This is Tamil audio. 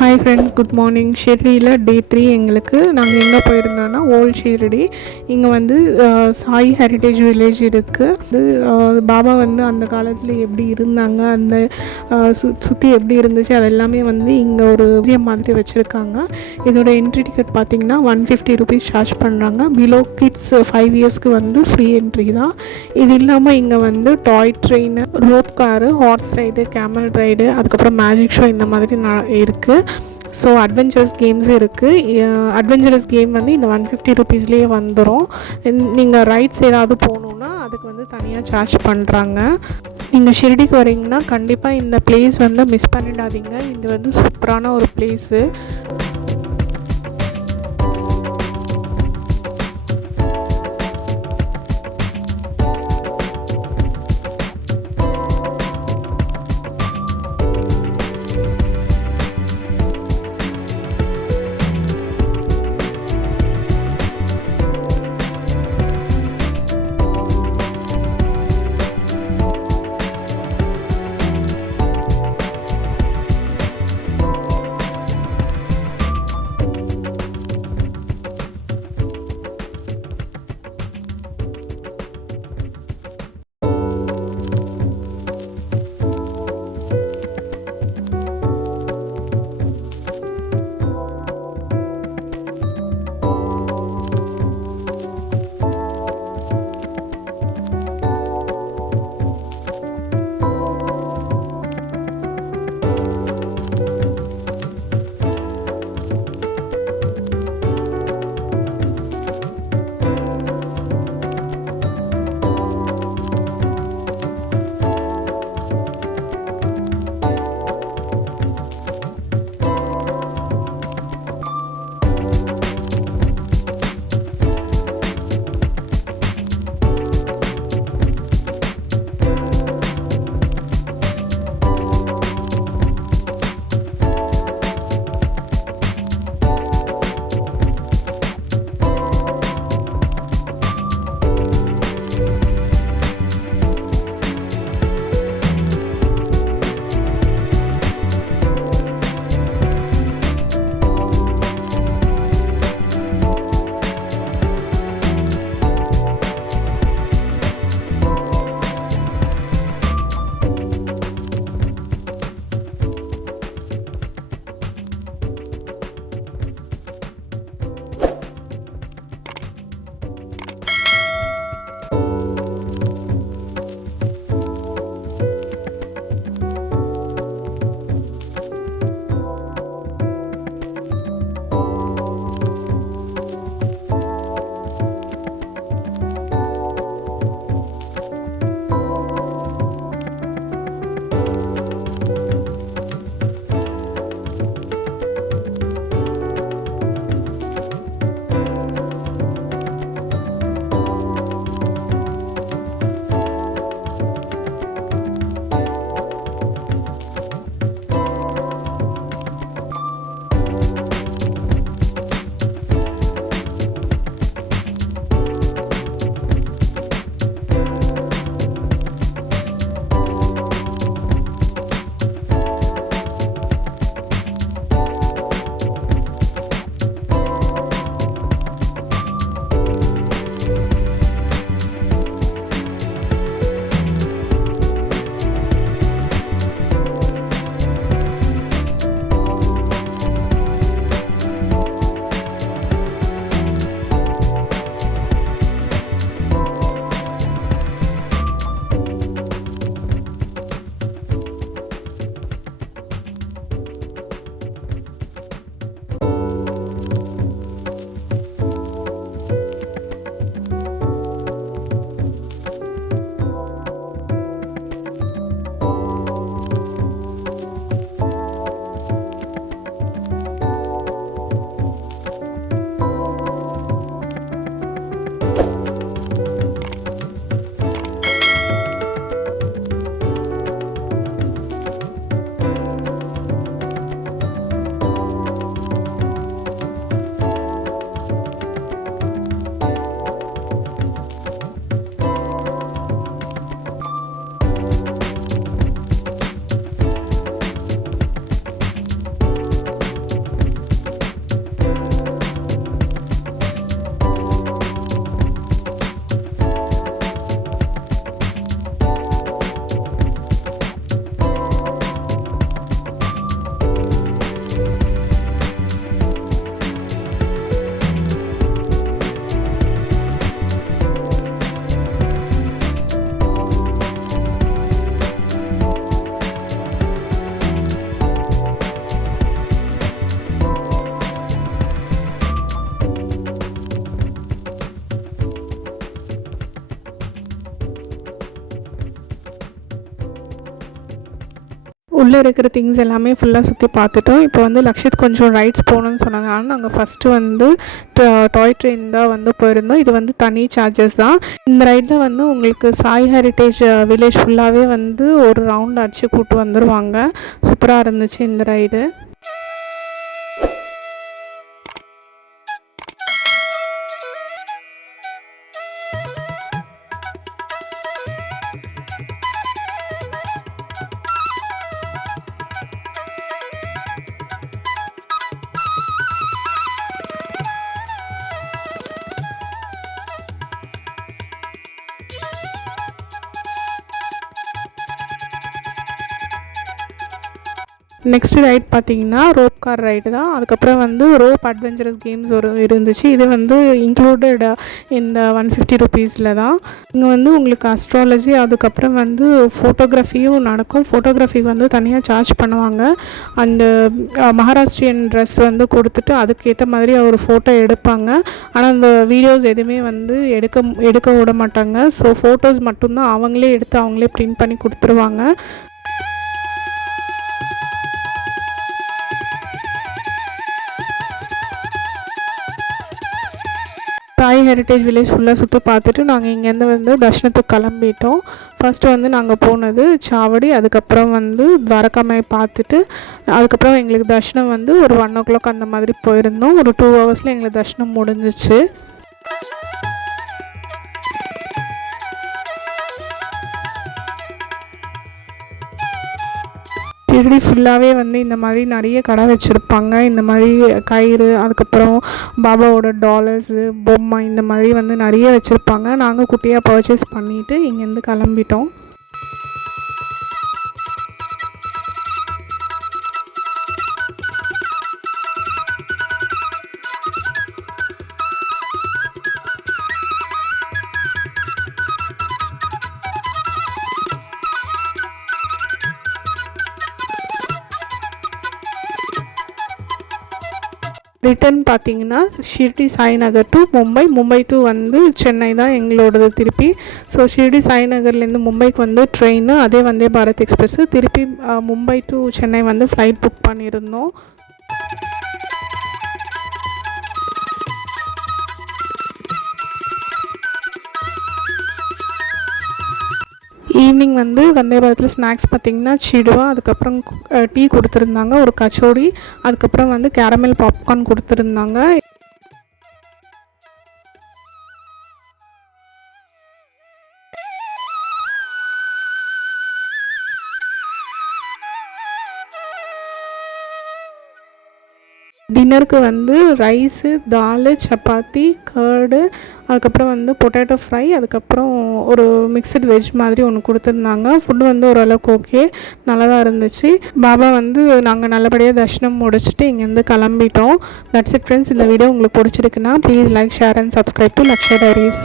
Hi friends, good morning. ஷிர்டியில் டே 3 எங்களுக்கு. நாங்கள் எங்கே போயிருந்தோன்னா ஓல்ட் ஷிர்டி. இங்கே வந்து சாய் ஹெரிட்டேஜ் வில்லேஜ் இருக்குது. அது பாபா வந்து அந்த காலத்தில் எப்படி இருந்தாங்க, அந்த சுற்றி எப்படி இருந்துச்சு, அது எல்லாமே வந்து இங்கே ஒரு மியூசியம் மாதிரி வச்சுருக்காங்க. இதோட என்ட்ரி டிக்கெட் பார்த்திங்கன்னா 150 ருபீஸ் சார்ஜ் பண்ணுறாங்க. பிலோ கிட்ஸ் 5 இயர்ஸ்க்கு வந்து ஃப்ரீ என்ட்ரி தான். இது இல்லாமல் இங்கே வந்து toy train, rope car, horse ride, camel ride, அதுக்கப்புறம் மேஜிக் ஷோ இந்த மாதிரி இருக்குது. ஸோ அட்வென்ச்சரஸ் கேம்ஸும் இருக்குது. அட்வென்ச்சரஸ் கேம் வந்து இந்த 150 ருபீஸ்லேயே வந்துடும். நீங்கள் ரைட்ஸ் ஏதாவது போகணுன்னா அதுக்கு வந்து தனியாக சார்ஜ் பண்ணுறாங்க. நீங்கள் ஷிர்டிக்கு வரீங்கன்னா கண்டிப்பாக இந்த பிளேஸ் வந்து மிஸ் பண்ணிடாதீங்க. இது வந்து சூப்பரான ஒரு பிளேஸு. உள்ளே இருக்கிற திங்ஸ் எல்லாமே ஃபுல்லாக சுற்றி பார்த்துட்டோம். இப்போ வந்து லக்ஷித் கொஞ்சம் ரைட்ஸ் போகணுன்னு சொன்னதுனால நாங்கள் ஃபஸ்ட்டு வந்து டாய் ட்ரெயின் தான் வந்து போயிருந்தோம். இது வந்து தனி சார்ஜஸ் தான். இந்த ரைடில் வந்து உங்களுக்கு சாய் ஹெரிட்டேஜ் வில்லேஜ் ஃபுல்லாகவே வந்து ஒரு ரவுண்ட் அடித்து கூப்பிட்டு வந்துடுவாங்க. சூப்பராக இருந்துச்சு இந்த ரைடு. நெக்ஸ்ட் ரைட் பார்த்தீங்கன்னா ரோப் கார் ரைடு தான். அதுக்கப்புறம் வந்து ரோப் அட்வென்ச்சரஸ் கேம்ஸ் ஒரு இருந்துச்சு. இது வந்து இன்க்ளூடட் இந்த 150 ருபீஸில் தான். இங்கே வந்து உங்களுக்கு அஸ்ட்ராலஜி அதுக்கப்புறம் வந்து ஃபோட்டோகிராஃபியும் நடக்கும். ஃபோட்டோகிராஃபி வந்து தனியாக சார்ஜ் பண்ணுவாங்க. அண்டு மகாராஷ்டிரியன் ட்ரெஸ் வந்து கொடுத்துட்டு அதுக்கேற்ற மாதிரி ஒரு ஃபோட்டோ எடுப்பாங்க. ஆனால் அந்த வீடியோஸ் எதுவுமே வந்து எடுக்க விட மாட்டாங்க. ஸோ ஃபோட்டோஸ் மட்டும்தான் அவங்களே எடுத்து அவங்களே பிரிண்ட் பண்ணி கொடுத்துருவாங்க. சாய் ஹெரிட்டேஜ் வில்லேஜ் ஃபுல்லாக சுற்றி பார்த்துட்டு நாங்கள் இங்கேருந்து வந்து தர்ஷனத்துக்கு கிளம்பிட்டோம். ஃபஸ்ட்டு வந்து நாங்கள் போனது சாவடி, அதுக்கப்புறம் வந்து துவாரகாமாய் பார்த்துட்டு அதுக்கப்புறம் எங்களுக்கு தர்ஷனம் வந்து ஒரு 1 o'clock அந்த மாதிரி போயிருந்தோம். ஒரு 2 hours எங்களுக்கு தர்ஷனம் முடிஞ்சிச்சு. ஷிரடி ஃபுல்லாகவே வந்து இந்த மாதிரி நிறைய கடை வச்சுருப்பாங்க. இந்த மாதிரி கயிறு, அதுக்கப்புறம் பாபாவோட டாலர்ஸு, பொம்மை இந்த மாதிரி வந்து நிறைய வச்சுருப்பாங்க. நாங்கள் குட்டியாக பர்ச்சேஸ் பண்ணிவிட்டு இங்கேருந்து கிளம்பிட்டோம். ரிட்டர்ன் பார்த்தீங்கன்னா ஷிர்டி சாய்நகர் டு மும்பை டு வந்து சென்னை தான் எங்களோடது திருப்பி. ஸோ ஷிர்டி சாய்நகர்லேருந்து மும்பைக்கு வந்து ட்ரெயின், அதே வந்தே பாரத் எக்ஸ்பிரஸ்ஸு. திருப்பி மும்பை டு சென்னை வந்து ஃப்ளைட் புக் பண்ணியிருந்தோம். ஈவினிங் வந்து வந்தே பாரத்தில் ஸ்நாக்ஸ் பார்த்திங்கன்னா சிடுவா, அதுக்கப்புறம் டீ கொடுத்துருந்தாங்க, ஒரு கச்சோடி, அதுக்கப்புறம் வந்து கேரமல் பாப்கார்ன் கொடுத்துருந்தாங்க. டின்னருக்கு வந்து ரைஸு, தால், சப்பாத்தி, கர்டு, அதுக்கப்புறம் வந்து பொட்டேட்டோ ஃப்ரை, அதுக்கப்புறம் ஒரு மிக்சட் வெஜ் மாதிரி ஒன்று கொடுத்துருந்தாங்க. ஃபுட்டு வந்து ஓரளவுக்கு ஓகே, நல்லா தான் இருந்துச்சு. பாபா வந்து நாங்கள் நல்லபடியாக தர்ஷனம் முடிச்சுட்டு இங்கேருந்து கிளம்பிட்டோம். That's it friends. இந்த வீடியோ உங்களுக்கு பிடிச்சிருக்குன்னா please like, share and subscribe to Lakshya diaries.